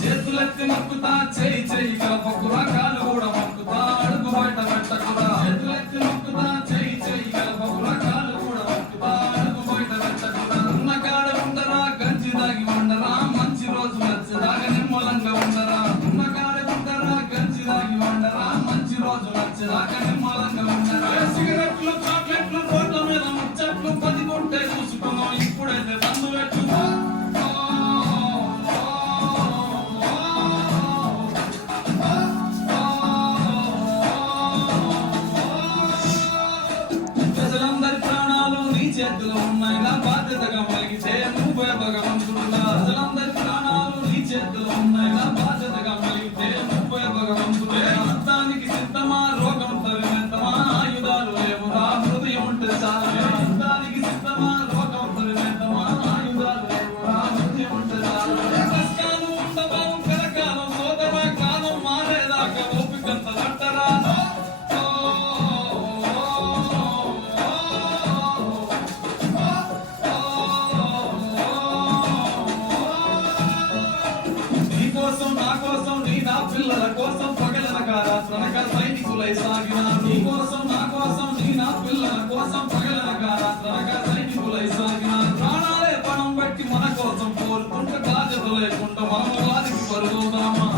చేతులెత్తి మొక్కుతా చేయి చేయి కలపకురా కాలు కూడా మొక్కుతా అడుగు బయట పెట్టకురా చేతులెత్తి మొక్కుతా చేయి చేయి కలపకురా కాలు కూడా మొక్కుతా అడుగు బయట పెట్టకురా ఉన్న కాడ ఉండరా గంజి దాగి ఉండరా మంచి రోజు నచ్చదాకా నిమ్మలంగా ఉండరా ఉన్న కాడ ఉండరా గంజి దాగి ఉండరా మంచి రోజు నచ్చదాకా నిమ్మలంగా ఉండరా సిగరెట్లు చాక్లెట్లు రోడ్ల మీద ముచ్చట్లు 10 గుంటే చూసుకున్నాం ఇప్పుడైతే బంధు పెట్టుకో చేతులు ఉన్నాయిగా బాధ్యతగా మలిగితే నువ్వే భగవంతుడుగా ప్రజలందరి ప్రాణాలు నీ చేతులు ఉన్నాయిగా బాధ్యతగా మలిగితే నువ్వే భగవంతుడే యుద్ధానికి సిద్ధమా రోగం తరిమేతమా ఆయుధాలు లేవురా హృదయం ఉంటే చాలా యుద్ధానికి సిద్ధమా రోగం తరిమేతమా ఆయుధాలు లేవురా హృదయం ఉంటే చాలా కష్టాలు ఉండబాం కలకాలం సోదరా కాలం మారేదాకా ఓపికంత పట్టరా పిల్లల కోసం పగలనక రాత్రనక సైనికులై సాగినారు నీ కోసం నా కోసం నీ నా పిల్లల కోసం పగలనక రాత్రనక సైనికులై సాగినారు ప్రాణాలే పణం పెట్టి మన కోసం కోరుకుంటే బాధ్యత లేకుండా మనం వారికి పరుగుదామా